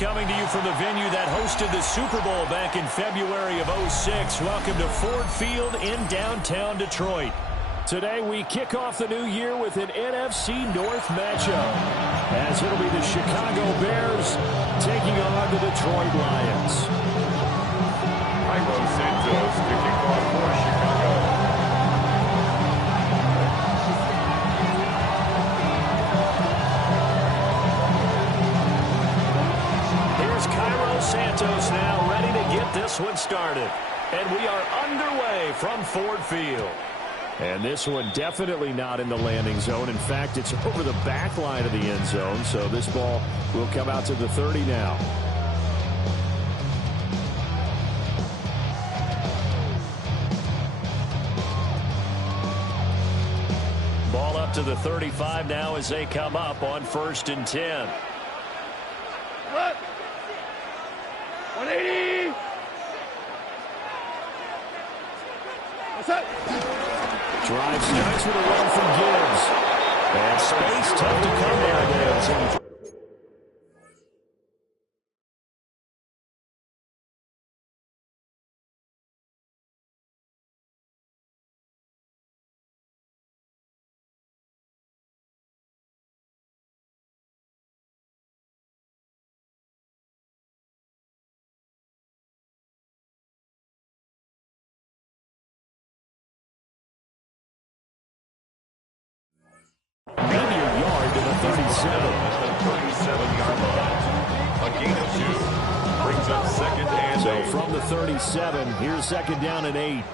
coming to you from the venue that hosted the Super Bowl back in February of '06. Welcome to Ford Field in downtown Detroit. Today we kick off the new year with an NFC North matchup, as it'll be the Chicago Bears taking on the Detroit Lions. Santos to kick off for Chicago. Santos now ready to get this one started. And we are underway from Ford Field. And this one definitely not in the landing zone. In fact, it's over the back line of the end zone. So this ball will come out to the 30 now. Ball up to the 35 now as they come up on 1st and 10. What? 180. What's up? Drive starts with a run from Gibbs. And space tough to come there. Maybe a yard to the 37. 37-yard line. A gain of 2. Brings up 2nd and 8. So from the 37, here's 2nd down and 8.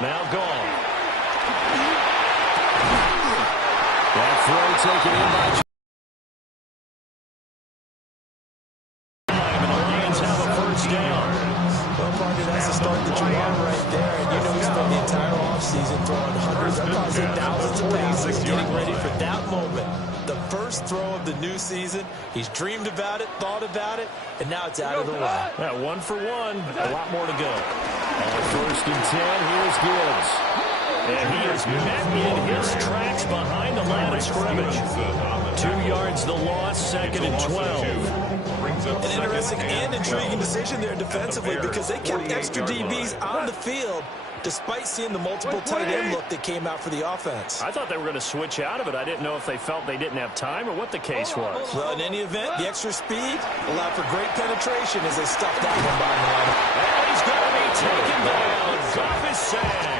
Now gone. That throw taken in by and the Lions have a 1st down. Well, partner, that's the start that you want right there. And you know he spent the entire offseason throwing hundreds, probably thousands of passes, getting ready for that moment. The first throw of the new season. He's dreamed about it, thought about it, and now it's out of the way. Yeah, 1 for 1. A lot more to go. On 1st and 10, here's Gibbs. And he is met in his tracks behind the line of scrimmage. 2 yards the loss, 2nd and 12. An interesting and intriguing decision there defensively because they kept extra DBs on the field despite seeing the multiple tight end look that came out for the offense. I thought they were going to switch out of it. I didn't know if they felt they didn't have time or what the case was. Well, in any event, the extra speed allowed for great penetration as they stuffed that one by the line. And he's going to be taken down. Goff is sacked.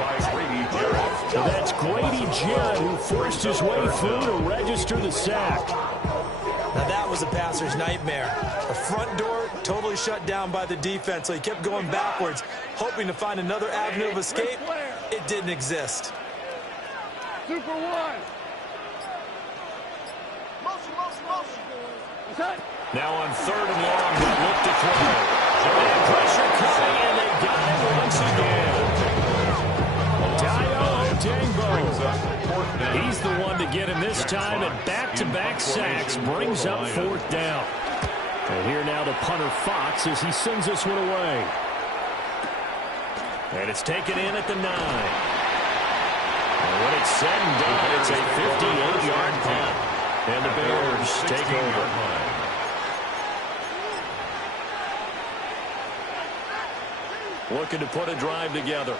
So that's Grady Jarrett who forced his way through to register the sack. Now that was a passer's nightmare. The front door totally shut down by the defense, so he kept going backwards, hoping to find another avenue of escape. It didn't exist. Super 1. Now on 3rd and long, they look to throw. And pressure coming, and they got him once again. He's the one to get him this time, and back-to-back sacks brings up 4th down. And here now the punter Fox as he sends this one away. And it's taken in at the 9. And when it's said and done, it's a 58-yard punt. And the Bears take over. Looking to put a drive together.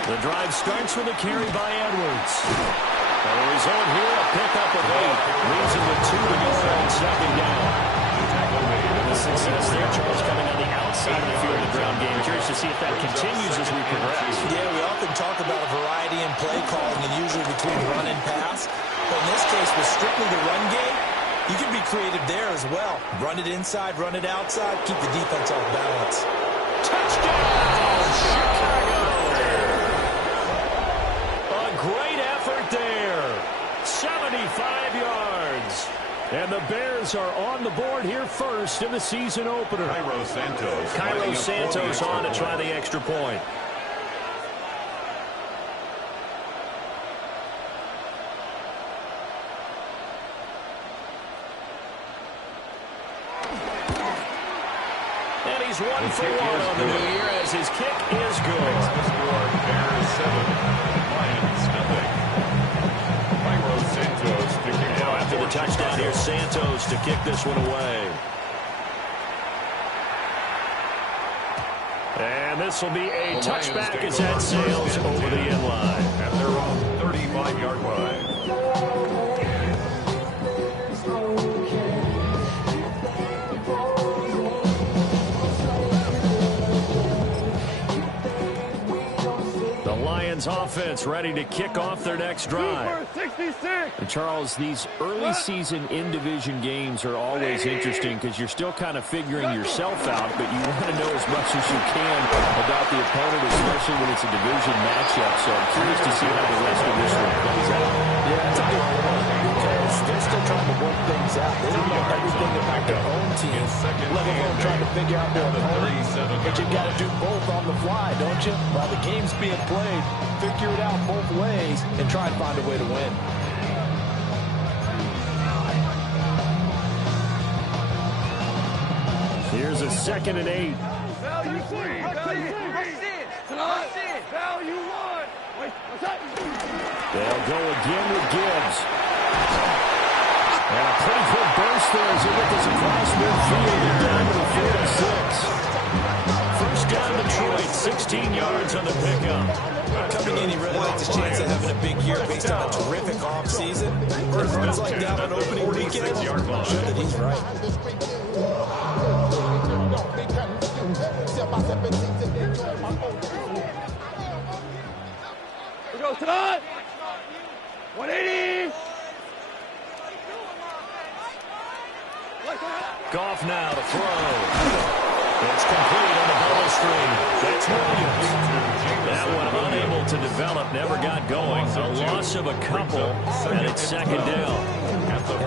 The drive starts with a carry by Edwards. And the result here, a pickup of 8. Leaves him with 2 to go on 2nd down. And the success there, Charles, coming on the outside of the field of the ground game. Curious to see if that continues as we progress. Yeah, we often talk about a variety in play calling and usually between run and pass. But in this case, with strictly the run game, you can be creative there as well. Run it inside, run it outside, keep the defense off balance. Touchdown, Chicago! Great effort there. 75 yards. And the Bears are on the board here first in the season opener. Cairo Santos on to try the extra point. And he's 1 for 1 on the new year as his kick is good. Lions nothing. Santos to kick now after the touchdown, here's Santos to kick this one away. And this will be a touchback as that sails over the end line. At their own 35-yard line. Offense ready to kick off their next drive. And Charles, these early season in-division games are always interesting because you're still kind of figuring yourself out, but you want to know as much as you can about the opponent, especially when it's a division matchup. So I'm curious to see how the rest of this one plays out. Yeah, that's a good point because they're still trying to work things out. They don't know everything about their own team, let alone trying to figure out their opponent. But you've got to do both on the fly, don't you? While the game's being played, figure it out both ways and try and find a way to win. Here's a 2nd and 8. Value 3. Value 1. They'll go again with Gibbs. And a pretty quick burst there as he gets this across midfield and down to the 46. First down Detroit, 16 yards on the pickup. Coming in, he really likes his chance of having a big year based on a terrific offseason. If runs like that on opening weekend, I'm sure that he's right. We go, Todd. 180. Goff now to throw. It's complete on the bubble screen. That's Williams. That one unable to develop, never got going. A loss of a couple, and it's 2nd down.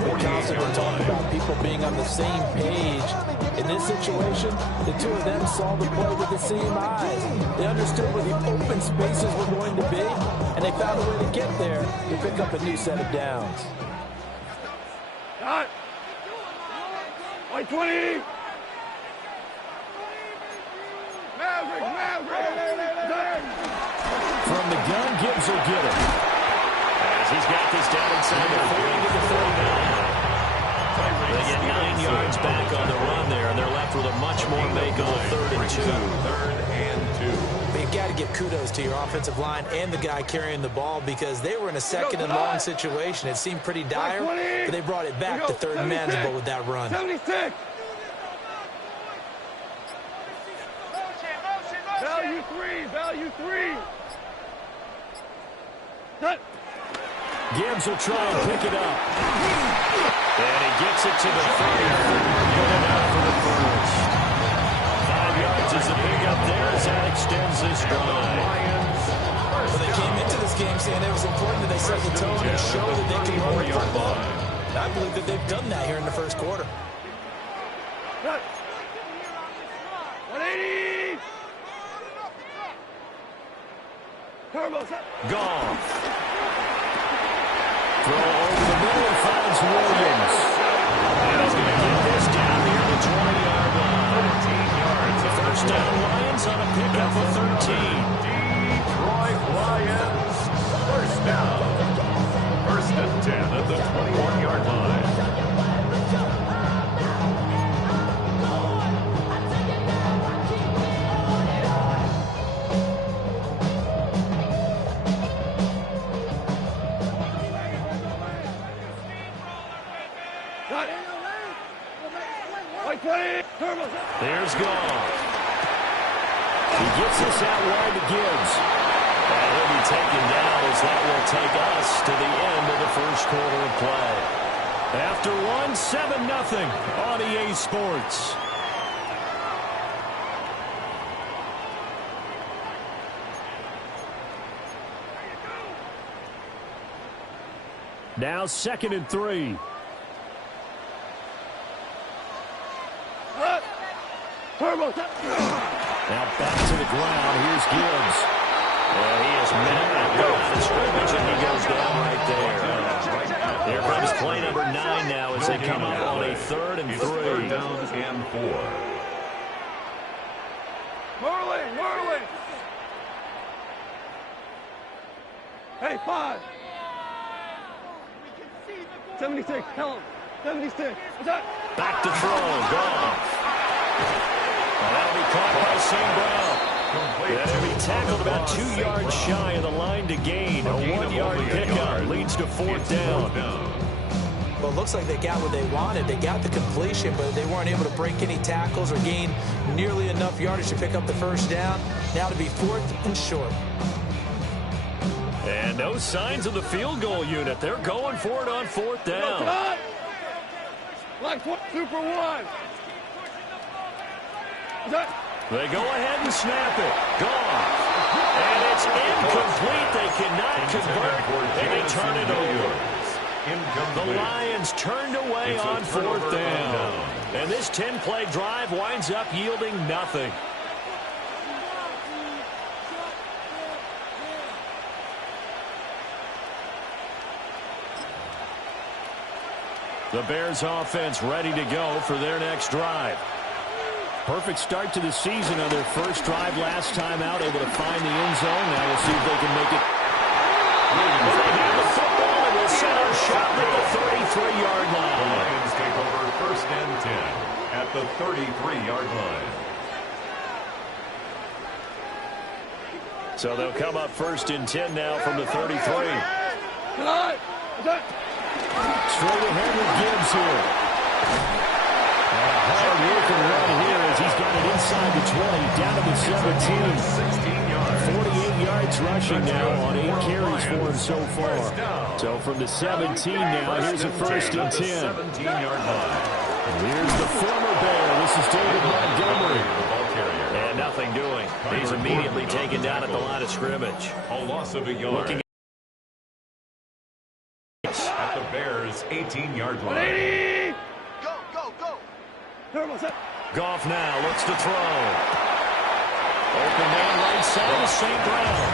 We're talking about people being on the same page. In this situation, the two of them saw the play with the same eyes. They understood where the open spaces were going to be, and they found a way to get there to pick up a new set of downs. Got 120. From the gun, Gibbs will get it. As he's got this down inside the 40 to the 49. They get 9 yards back on the run there, and they're left with a much more make on 3rd and 2. 3rd and 2. You've got to give kudos to your offensive line and the guy carrying the ball because they were in a 2nd and long situation. It seemed pretty dire, but they brought it back to 3rd and manageable with that run. 76. Value 3. Cut. Gibbs will try and pick it up. And he gets it to the 30. Going out for the first. 5 yards is the pickup there as that extends this drive. Well, they came into this game saying it was important that they set the tone and show that they can run the football. I believe that they've done that here in the first quarter. Cut. 180. Goff. Throw over the middle and finds Williams. And he's going to get this down near the 20-yard line. 13 yards. First down Lions on a pickup of 13. Detroit Lions. First down. 1st and 10 at the 21-yard line. There's Goff. He gets this out wide to Gibbs. And he'll be taken down as that will take us to the end of the first quarter of play. After 7-0 on EA Sports. Now 2nd and 3. Now back to the ground. Here's Gibbs. He is met at the line of scrimmage, and he goes down right there. Here comes play number 9 now as they come up on a 3rd and 3. 3rd down and 4. Marley. Hey, 5. 76, tell him. 76. What's that? Back to throw. Gone. That'll be caught by St. Brown. And he'll be tackled about 2 yards shy of the line to gain. A 1-yard pickup leads to 4th down. Well, it looks like they got what they wanted. They got the completion, but they weren't able to break any tackles or gain nearly enough yardage to pick up the first down. Now to be 4th and short. And no signs of the field goal unit. They're going for it on 4th down. Black Super 1. They go ahead and snap it. Gone. And it's incomplete. They cannot convert, and they turn it over. The Lions turned away on 4th down. And this 10-play drive winds up yielding nothing. The Bears offense ready to go for their next drive. Perfect start to the season on their first drive last time out, able to find the end zone. Now we'll see if they can make it. Well, they have the football and will set our shot at the 33-yard line. The Lions take over 1st and 10 at the 33-yard line. So they'll come up 1st and 10 now from the 33. Straight ahead with Gibbs here. Hard working run here as he's got it inside the 20, down to the 17. 48 yards rushing now on 8 carries for him so far. So from the 17 now, here's a 1st and 10. 17-yard line. Here's the former Bear. This is David Montgomery. And nothing doing. He's immediately taken down at the line of scrimmage. A loss of a yard. Looking at the Bears' 18-yard line. Goff now looks to throw. Open man right side of St. Brown.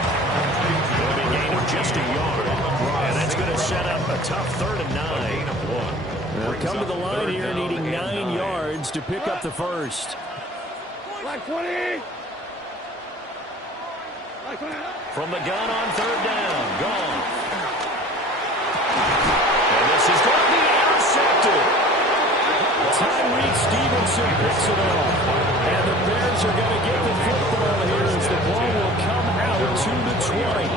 Going to be a gain of just a yard. And that's going to set up a tough 3rd and 9. They'll come to the line here needing 9 yards to pick up the first. Black 20. From the gun on 3rd down. Goff. And this is going to be intercepted. Tyreek Stevenson picks it off. And the Bears are going to get the football here as the ball will come out to the 20.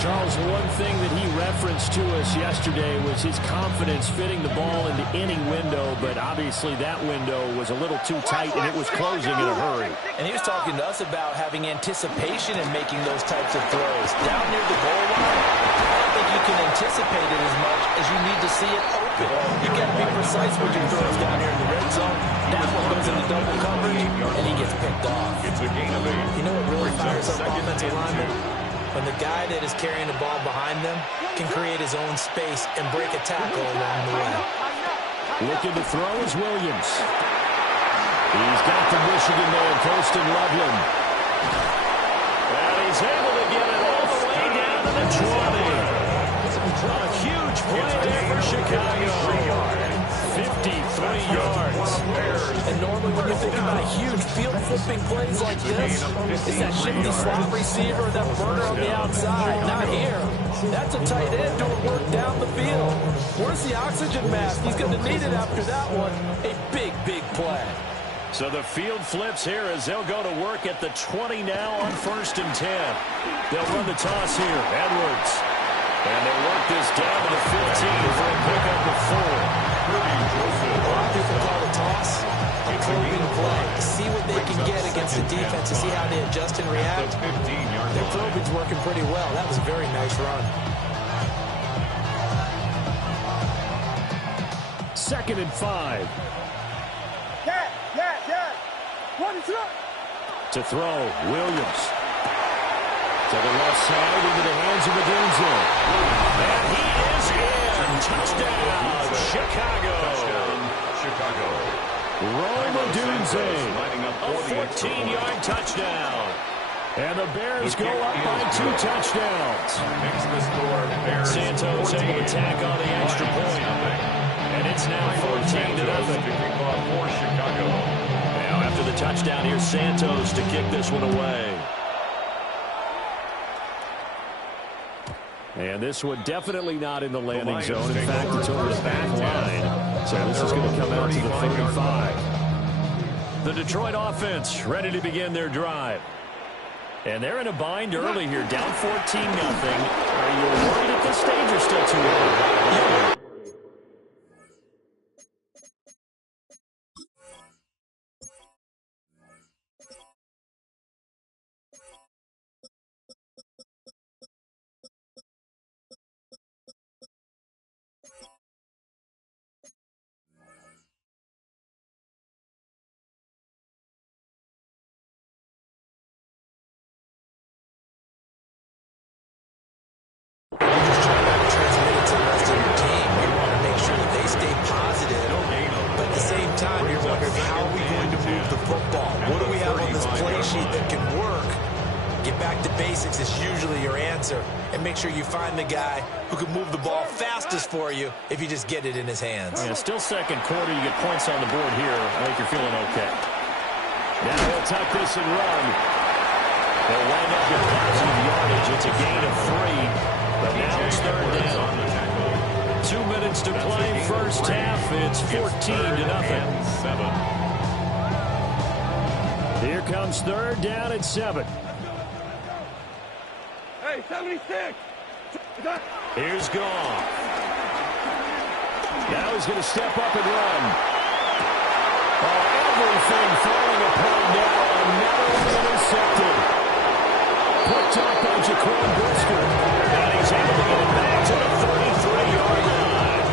Charles, one thing that he referenced to us yesterday was his confidence fitting the ball into any window, but obviously that window was a little too tight and it was closing in a hurry. And he was talking to us about having anticipation in making those types of throws. Down near the goal line, I don't think you can anticipate it as much as you need to see it open. You got to be precise with your throws down here in the red zone. That one goes into double coverage, and he gets picked off. It's a gain of 8. You know what really fires up offensive linemen? When the guy that is carrying the ball behind them can create his own space and break a tackle along the way. Looking to throw is Williams. He's got the Michigan man, Colston Loveland. And he's able to get it all the way down to the 20. A huge play there for Chicago. 53 yards. And normally when you think about huge field-flipping plays like this, it's that shifty slot receiver, that burner on the outside. Not here. That's a tight end doing work down the field. Where's the oxygen mask? He's going to need it after that one. A big, big play. So the field flips here as they'll go to work at the 20 now on 1st and 10. They'll run the toss here. Edwards. And they work this down to the 15 for a pickup of 4. A lot of people call the toss a probing play. See what they can get against the defense to see how they adjust and react. Their probing's working pretty well. That was a very nice run. 2nd and 5. To throw, Williams. To the left side into the hands of Odunze. And he is in. Touchdown, Chicago. Chicago. Rome Odunze. A 14-yard touchdown. And the Bears go up by 2 touchdowns. Santos able to tack on the extra point. And it's now 14-0. For Chicago. Now after the touchdown, here's Santos to kick this one away. And this one definitely not in the landing zone. In fact, it's over the back line. So this is going to come out to the 35. The Detroit offense ready to begin their drive. And they're in a bind early here, down 14-0. Are you worried at this stage or still too early? And make sure you find the guy who can move the ball fastest for you if you just get it in his hands. Yeah, still second quarter. You get points on the board here. I think you're feeling okay. Now he'll tuck this and run. They'll wind up with positive yardage. It's a gain of 3. But now it's third down. 2 minutes to play first half. It's 14-0. Here comes third down at 7. Hey, 76! Here's Goff. Now he's going to step up and run. Oh, everything falling apart now. Another one intercepted. Picked up by Jaquan Brisker. And he's able to get it back to the 33-yard line.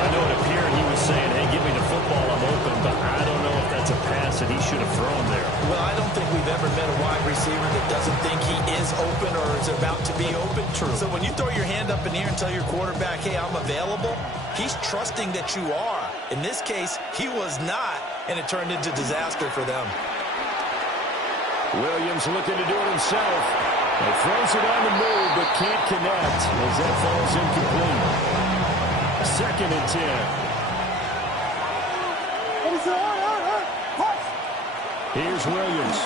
I know it appeared he was saying, hey, give me the football, I'm open, but I don't know if that's a pass that he should have thrown there. Well, I don't think we've ever met a wide receiver that doesn't think he is open or is about to be open. True. So when you throw your hand up in the air and tell your quarterback, hey, I'm available, he's trusting that you are. In this case, he was not, and it turned into disaster for them. Williams looking to do it himself. He throws it on the move, but can't connect as that falls incomplete. 2nd and 10. Here's Williams.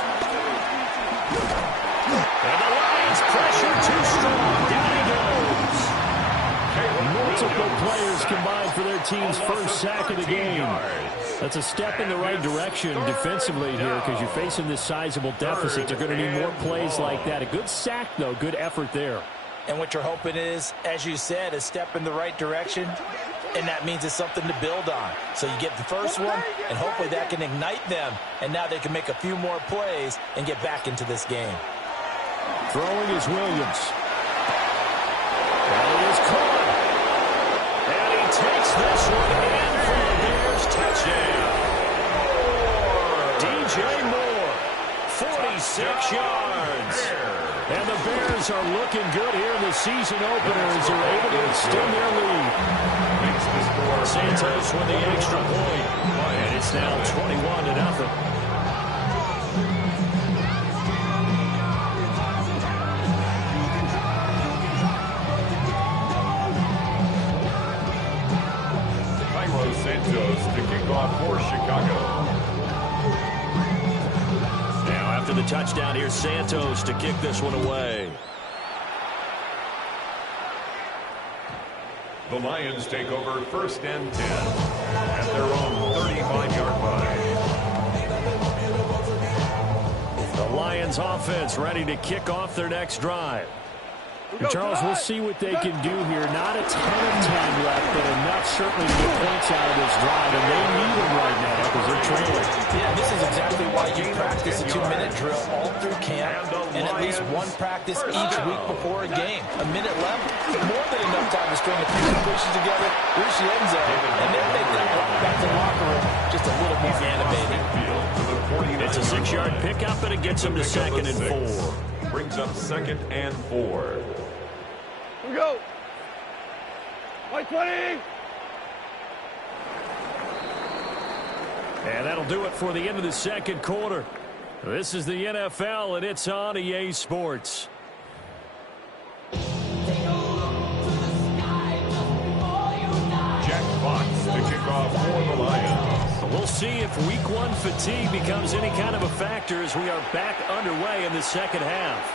And the Lions pressure too strong. Down he goes. Multiple players combined for their team's first sack of the game. That's a step in the right direction defensively here because you're facing this sizable deficit. They're going to need more plays like that. A good sack, though. Good effort there. And what you're hoping is, as you said, a step in the right direction, and that means it's something to build on. So you get the first one, and hopefully that can ignite them, and now they can make a few more plays and get back into this game. Throwing is Williams. And he is caught. And he takes this one in for the Bears touchdown. DJ Moore, 46 yards. And the Bears are looking good here in the season opener as they're able to extend their lead. Santos with the extra point. And it's now 21-0. Santos to kick off for Chicago. Now after the touchdown, here's Santos to kick this one away. The Lions take over 1st and 10 at their own 35-yard line. The Lions offense ready to kick off their next drive. And Charles, we'll see what they can do here. Not a ton of time left, but enough certainly to get points out of this drive, and they need them right now because they're trailing. Yeah, this is exactly why you practice a 2-minute drill all through camp and at least one practice each week before a game. A minute left, more than enough time to string a few completions together, reach the end zone, and then make that walk back to the locker room just a little more animated. It's a 6-yard pickup, and it gets them to 2nd and 4. Brings up 2nd and 4. Here we go. White 20. And that'll do it for the end of the second quarter. This is the NFL, and it's on EA Sports. Jack Fox to kick off for the Lions. We'll see if Week 1 fatigue becomes any kind of a factor as we are back underway in the second half.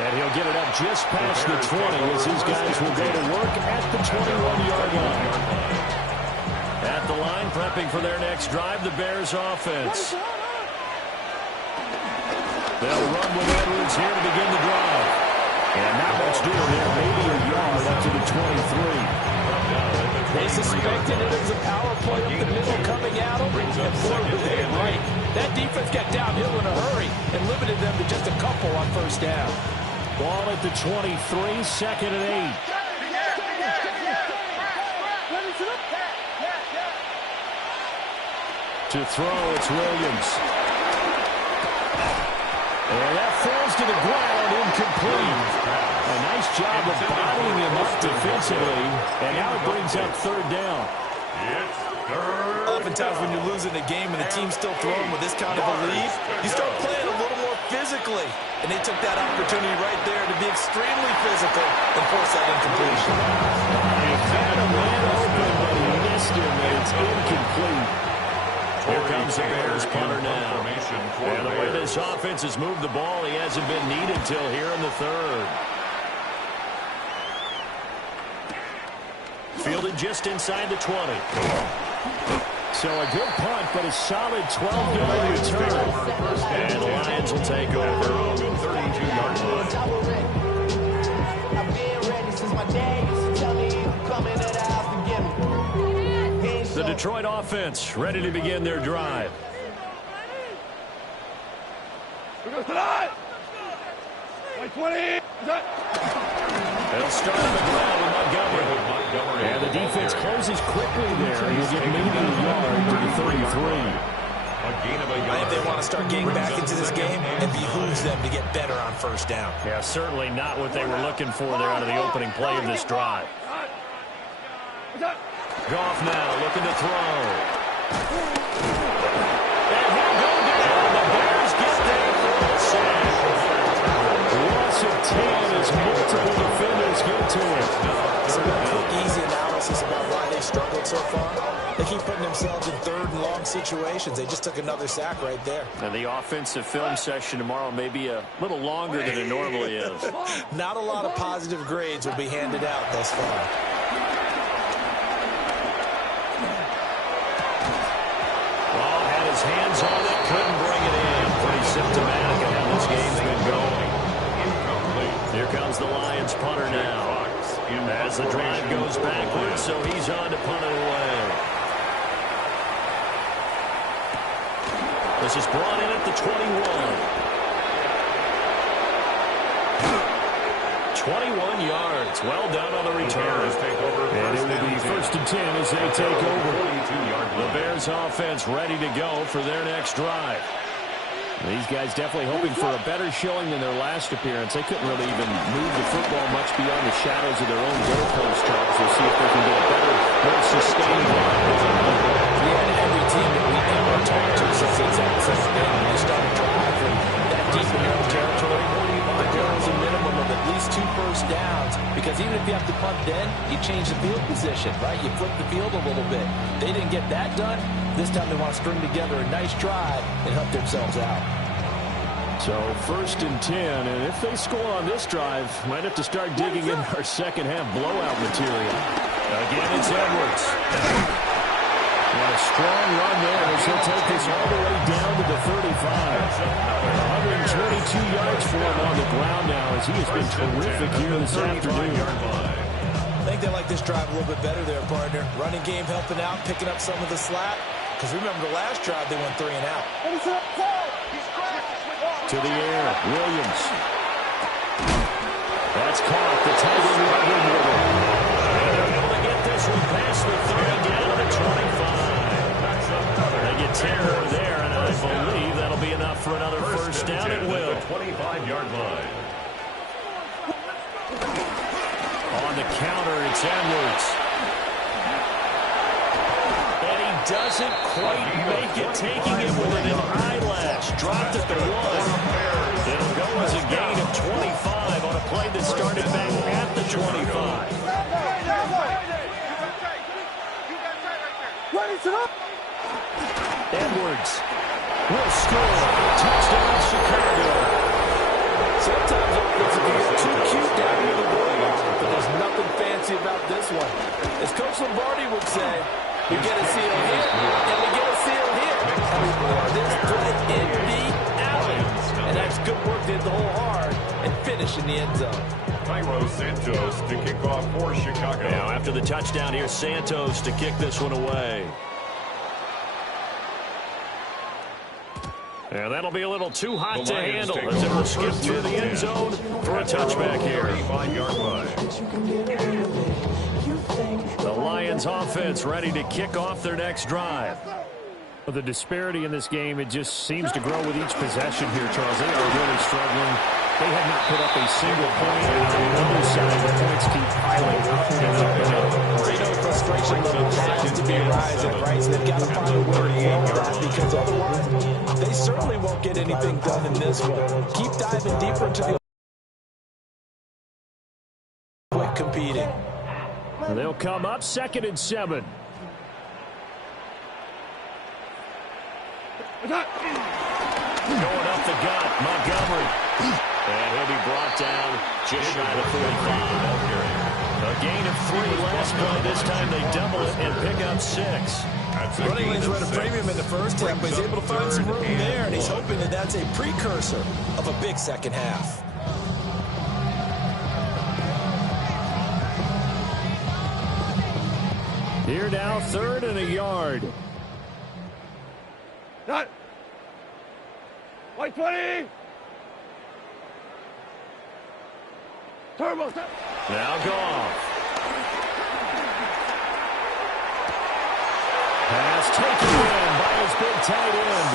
And he'll get it up just past the 20 as his guys will go to work at the 21-yard line. At the line, prepping for their next drive, the Bears offense. They'll run with Edwards here to begin the drive. And not much doing there, maybe a yard up to the 23. They suspected it was a power play up the middle coming at them. And boy, were they right. That defense got downhill in a hurry and limited them to just a couple on first down. Ball at the 23, second and 8. To throw, it's Williams. And that falls to the ground, incomplete. A nice job of bodying him up defensively. And now it brings up third down. Oftentimes when you're losing a game and the team's still throwing with this kind of a lead, you start playing a little more physically. And they took that opportunity right there to be extremely physical and force that incompletion. He had a man open, but he missed him, and it's incomplete. Here comes the Bears punter now. And the way this offense has moved the ball, he hasn't been needed till here in the third. Fielded just inside the 20. So a good punt, but a solid 12-yard return. And the Lions will take over on the 32-yard line. The Detroit offense ready to begin their drive. They'll start on the ground with Montgomery. And the defense closes quickly there. He'll get maybe a yard to the 33. If they want to start getting back into this game, it behooves them to get better on first down. Yeah, certainly not what they were looking for there out of the opening play of this drive. Goff now looking to throw. And he'll go down. The Bears get there for the sack. Loss of 10 as multiple defenders get to it. Some quick, easy analysis about why they struggled so far. They keep putting themselves in third and long situations. They just took another sack right there. And the offensive film session tomorrow may be a little longer than it normally is. Not a lot of positive grades will be handed out thus far. His hands on it, couldn't bring it in. Pretty symptomatic of how this game's been going. Here comes the Lions punter now. As the drive goes backwards, so he's on to punt it away. This is brought in at the 21. 21 yards. Well done on the return. And it will be first and 10 as they take over. The Bears offense ready to go for their next drive. These guys definitely hoping for a better showing than their last appearance. They couldn't really even move the football much beyond the shadows of their own goalpost, Charles. We'll see if they can get a better, more sustained one. Yeah, and every team that we ever talked to since the exact same game, they start a drive from that deep in their own territory. The goal is a minimum of at least 2 first downs, because even if you have to punt then, you change the field position, right? You flip the field a little bit. They didn't get that done. This time they want to string together a nice drive and help themselves out. So first and 10, and if they score on this drive, might have to start digging in our second half blowout material. Again, it's Edwards. And a strong run there as he'll take this all the way down to the 35. 122 yards for him on the ground now as he has been terrific here this afternoon. I think they like this drive a little bit better there, partner. Running game helping out, picking up some of the slack. Because remember the last drive, they went 3 and out. To the air, Williams. That's caught. The tight end running with it. And they're able to get this one past the 30 down to the 25. They get terror there, and I believe that'll be enough for another first down. It will. 25-yard line. On the counter, it's Edwards. And he doesn't quite make it, taking it with an eyelash. Dropped at the 1. It'll go as a gain of 25 on a play that started back at the 25. Edwards will score. Touchdown, Chicago. Sometimes offensive transparency about this one. As Coach Lombardi would say, we get a seal here, and we get a seal here. And we pour this play in the alley. And that's good work to hit the hole hard and finish in the end zone. Santos to kick off for Chicago. Now after the touchdown, here's Santos to kick this one away. And that'll be a little too hot to handle as it will skip through the end zone for a touchback here. 35-yard line. The Lions offense ready to kick off their next drive. The disparity in this game, it just seems to grow with each possession here, Charles. They are really struggling. They have not put up a single point. And on the other side, the points keep piling up and up and up. They know frustration level has to be rising, right? So they've got to find a way to handle that, because otherwise they certainly won't get anything done in this one. Keep diving deeper into the quit competing. They'll come up 2nd and 7. Going up the gut, Montgomery. And he'll be brought down just shy of 45. A gain of 3 last play. This time they double it and pick up 6. Running lanes were at a premium in the first half, but he's able to find some room there, and he's hoping that that's a precursor of a big second half. Here now, 3rd and a yard. Done. White 20. Turbo. Now Goff. Pass taken in by his big tight end.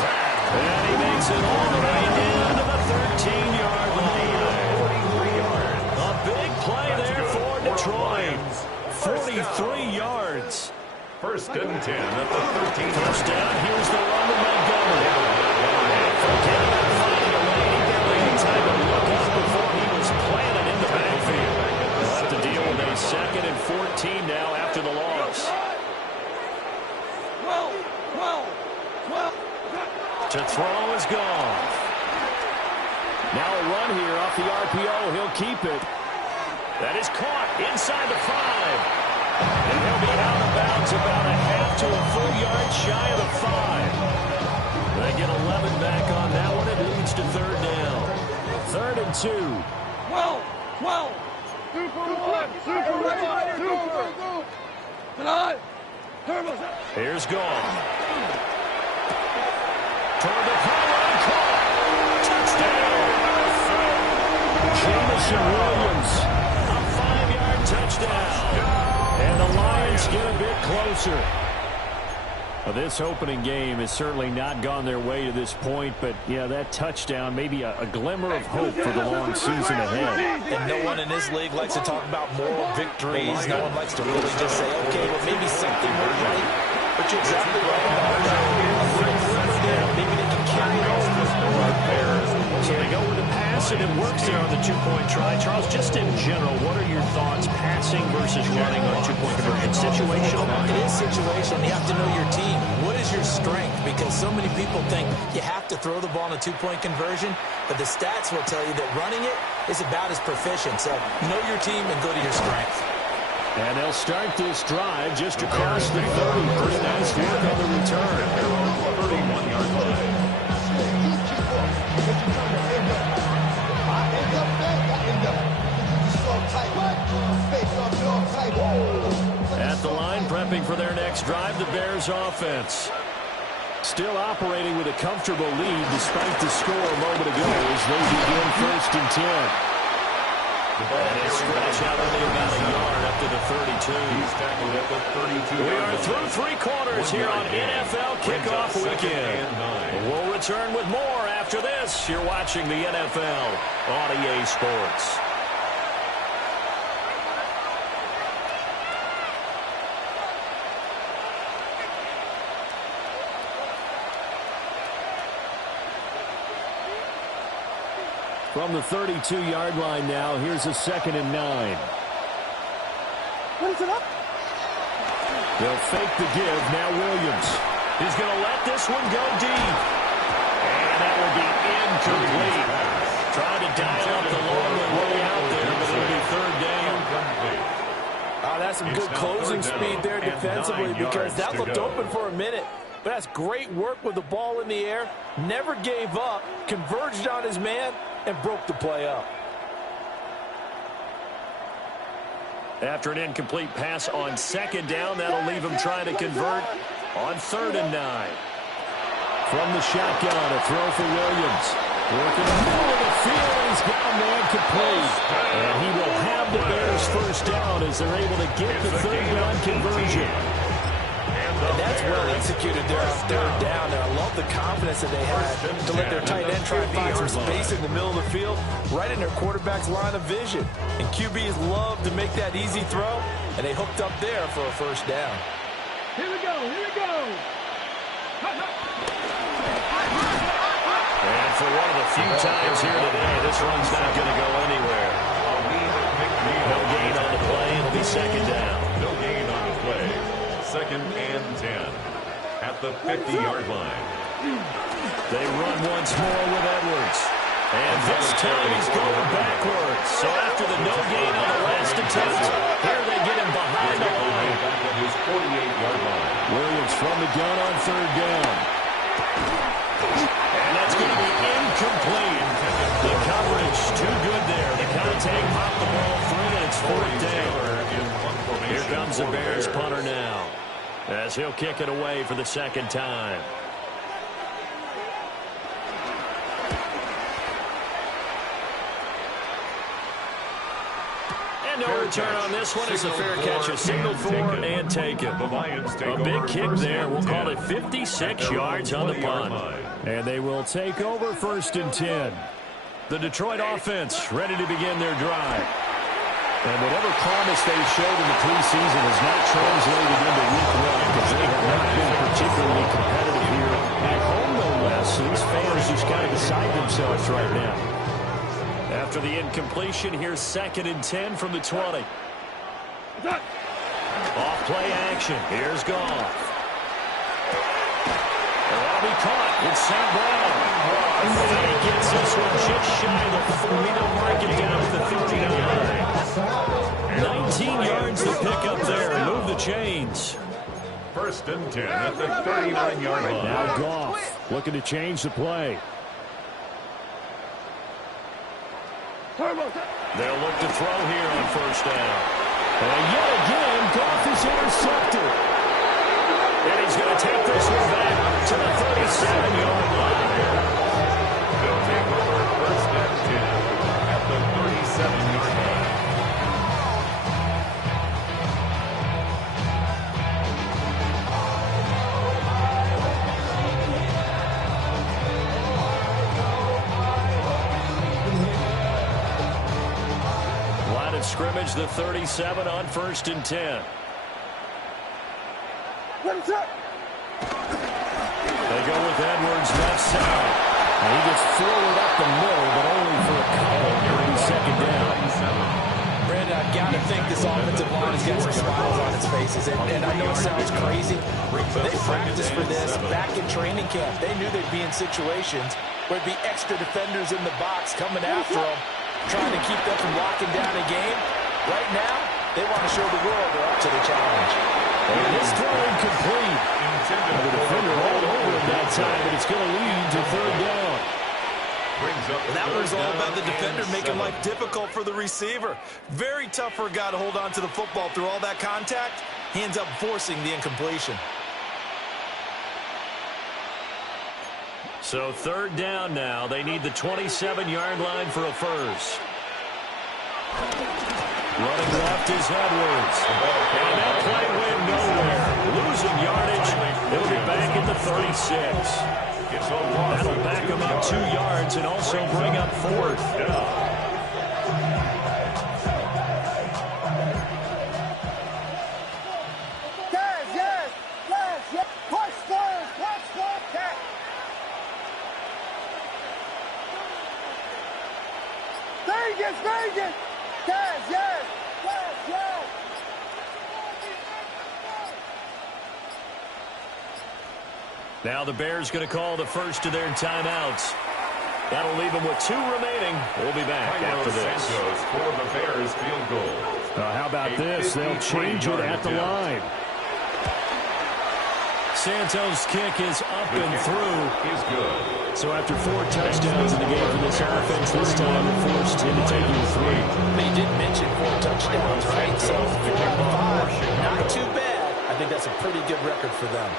And he makes it all the way down to the 13-yard line. A big play there for Detroit. 43 yards. 1st and 10 at the 13. First down, here's the run to Montgomery. Forget about finding a lane. He barely had time to look up before he was planted in the backfield. We'll have to deal with a 2nd and 14 now after the loss. 12. To throw is gone. Now a run here off the RPO. He'll keep it. That is caught inside the 5. And he'll be out of bounds about a half to a full yard shy of the 5. They get 11 back on that one. It leads to 3rd down. 3rd and 2. 12. Super. Tonight. Turbo. Here's Goff. Toward the pylon, caught. Touchdown. Jamison Williams. A 5-yard touchdown. And the Lions get a bit closer. Well, this opening game has certainly not gone their way to this point, but, yeah, that touchdown, maybe a glimmer of hope for the long season ahead. And no one in this league likes to talk about moral victories. No one likes to really just say, okay, well, maybe something went right. But you're exactly right about that. A little glimmer there. Maybe they can carry it over right there. So they go with the pass, and it works there on the 2-point try. Charles, just in general, what are your thoughts passing versus running on 2-point conversion? Situational? It is situational. You have to know your team. What is your strength? Because so many people think you have to throw the ball in a 2-point conversion, but the stats will tell you that running it is about as proficient. So know your team and go to your strength. And they'll start this drive just across the 30. Pretty nice work on the return. 31-yard line. At the line, prepping for their next drive, the Bears offense. Still operating with a comfortable lead despite the score a moment ago as they begin 1st and 10. And they stretch out only about a yard up to the 32. He's tackled at the 32. We are through 3 quarters here on NFL Kickoff Weekend. We'll return with more after this. You're watching the NFL on EA Sports. From the 32-yard line now, here's a 2nd and 9. What is it up? They'll fake the give. Now Williams. He's going to let this one go deep. And that will be incomplete. Trying to dial up the long way out there, but it'll be 3rd down. Wow, that's some good closing speed there defensively because that looked open for a minute. But that's great work with the ball in the air. Never gave up, converged on his man, and broke the play up. After an incomplete pass on second down, that'll leave him trying to convert on 3rd and 9. From the shotgun, a throw for Williams. Working in the middle of the field, he's got a man complete. And he will have the Bears first down as they're able to get the 3rd down conversion. And that's well executed there on 3rd down. And I love the confidence that they had to let their tight end try and find some space in the middle of the field, right in their quarterback's line of vision. And QBs love to make that easy throw, and they hooked up there for a first down. Here we go, here we go. And for one of the few times here today, this run's not going to go anywhere. No gain on the play. It'll be 2nd down. No gain on the play. 2nd and 10 at the 50-yard line. They run once more with Edwards. And this time he's going backwards. So after the no gain on the last attempt, here they get him behind the line. Back at his 48-yard line. Williams from the gun on 3rd down. And that's going to be incomplete. The coverage too good there. The contact popped the ball through, and it's 4th down. Here comes the Bears punter now, as he'll kick it away for the 2nd time. And no return on this one. It's a fair catch, a signal for and taken. A big kick there. We'll call it 56 yards on the punt. And they will take over 1st and 10. The Detroit offense ready to begin their drive. And whatever promise they showed in the preseason has not translated into week 1 because they have not been particularly competitive here at home, no less. So these fans just kind of beside themselves right now. After the incompletion, here's 2nd and 10 from the 20. Off play action. Here's Goff. That'll be caught. It's St. Brown. And he gets this one just shy of the 40. They'll mark it down at the 39. 19 yards to pick up there and move the chains. 1st and 10 at the 39-yard line. Now Goff looking to change the play. They'll look to throw here on 1st down. And yet again, Goff is intercepted. And he's going to take this one back to the 37-yard line. They'll take over 1st and 10 at the 37-yard line. Scrimmage, the 37 on 1st and 10. Let him set. They go with Edwards left side. And he gets forward up the middle, but only for a couple. It'll be 2nd down. Brandon, I've got to think this offensive line has got some smiles on its faces. And I know it sounds crazy, but they practiced for this back in training camp. They knew they'd be in situations where there'd be extra defenders in the box coming after them, trying to keep them from locking down a game. Right now, they want to show the world they're up to the challenge. And this throw incomplete. The defender all over him that time, but it's going to lead to 3rd down. That was all about the defender making life difficult for the receiver. Very tough for a guy to hold on to the football through all that contact. He ends up forcing the incompletion. So 3rd down now. They need the 27-yard line for a first. Running left is Edwards. And that play went nowhere. Losing yardage. It'll be back at the 36. That'll back him up 2 yards and also bring up 4th. Vegas! Yes, yes! Yes, yes! Now the Bears going to call the first of their timeouts. That'll leave him with 2 remaining. We'll be back after this. For the Bears field goal. How about this? They'll change it at the line. Santos' kick is up and through. Is good. So after 4 touchdowns in the game for this offense, this time they're forced into taking 3. They did mention 4 touchdowns, right? So 4 of 5, not too bad. I think that's a pretty good record for them.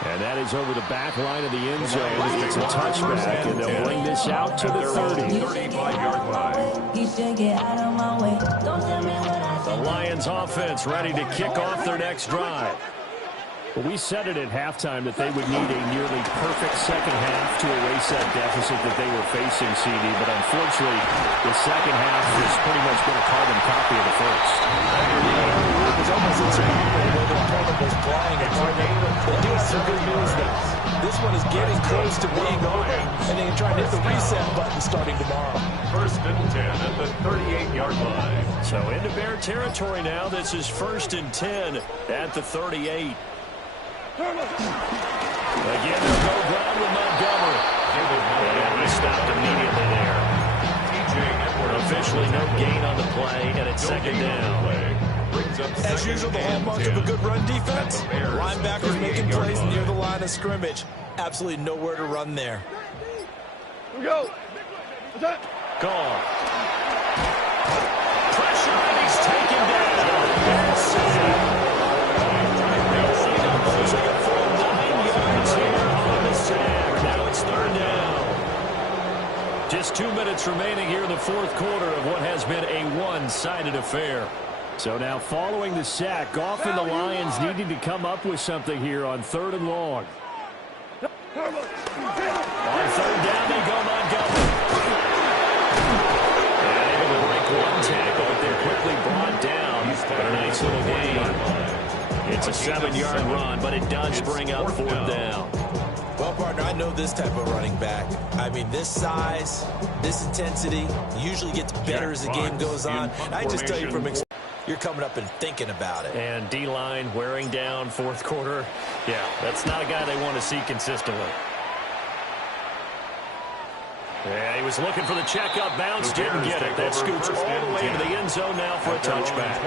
And that is over the back line of the end zone. It's a touchback, and they'll bring this out to the 30. 35-yard line. The Lions offense ready to kick off their next drive. Well, we said it at halftime that they would need a nearly perfect second half to erase that deficit that they were facing, CD. But unfortunately, the second half has pretty much been a carbon copy of the first. It was almost insurmountable the way the opponent was playing. They do have some good news, though. This one is getting close to being over, and they can try to hit the reset button starting tomorrow. First and 10 at the 38-yard line. So into Bear territory now. This is 1st and 10 at the 38. Again, they'll go ground with Montgomery. And he stopped immediately there. Officially no gain on the play, and it's 2nd down. As usual, the hallmark of a good run defense, linebackers making plays near the line of scrimmage. Absolutely nowhere to run there. Here we go. Gone. Pressure, and he's taken down. Now it's 3rd down. Just 2 minutes remaining here in the 4th quarter of what has been a one-sided affair. So now following the sack, Goff and the Lions needing to come up with something here on 3rd and long. On 3rd down, they go Montgomery. And able to break 1 tackle, but they're quickly brought down. But a nice little gain. It's a 7-yard run, but it does bring up 4th down. Well, partner, I know this type of running back. I mean, this size, this intensity usually gets better as the game goes on. I just tell you from experience, you're coming up and thinking about it. And D-line wearing down 4th quarter. Yeah, that's not a guy they want to see consistently. Yeah, he was looking for the checkup bounce, didn't get it. That scoots all the way into the end zone now for a touchback.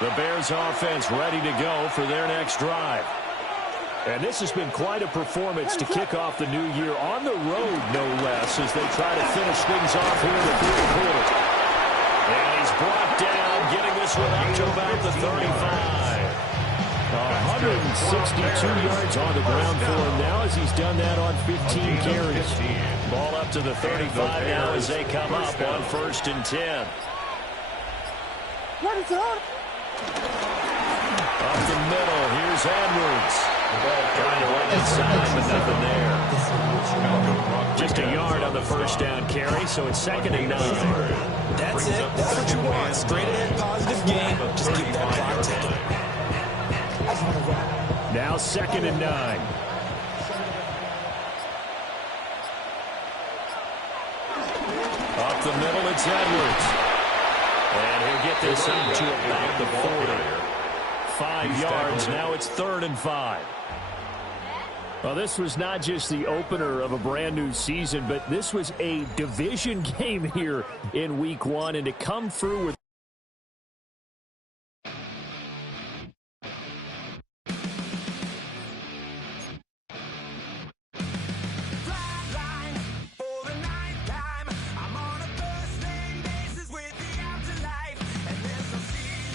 The Bears offense ready to go for their next drive. And this has been quite a performance to kick off the new year on the road, no less, as they try to finish things off here in the 3rd quarter. And he's brought down, getting this one up to about the 35. 162 yards on the ground for him now as he's done that on 15 carries. Ball up to the 35 now as they come up on 1st and 10. What is it? Up the middle, here's Edwards. Trying to run inside, but nothing there. Just a yard on the 1st down carry, so it's 2nd and 9. That's it. That's what you want. Straight ahead, positive game. Just keep that clock ticking. Now 2nd and 9. Up the middle, it's Edwards. And he'll get this up to about the 40. 5 yards, now it's 3rd and 5. Well, this was not just the opener of a brand new season, but this was a division game here in week 1, and to come through with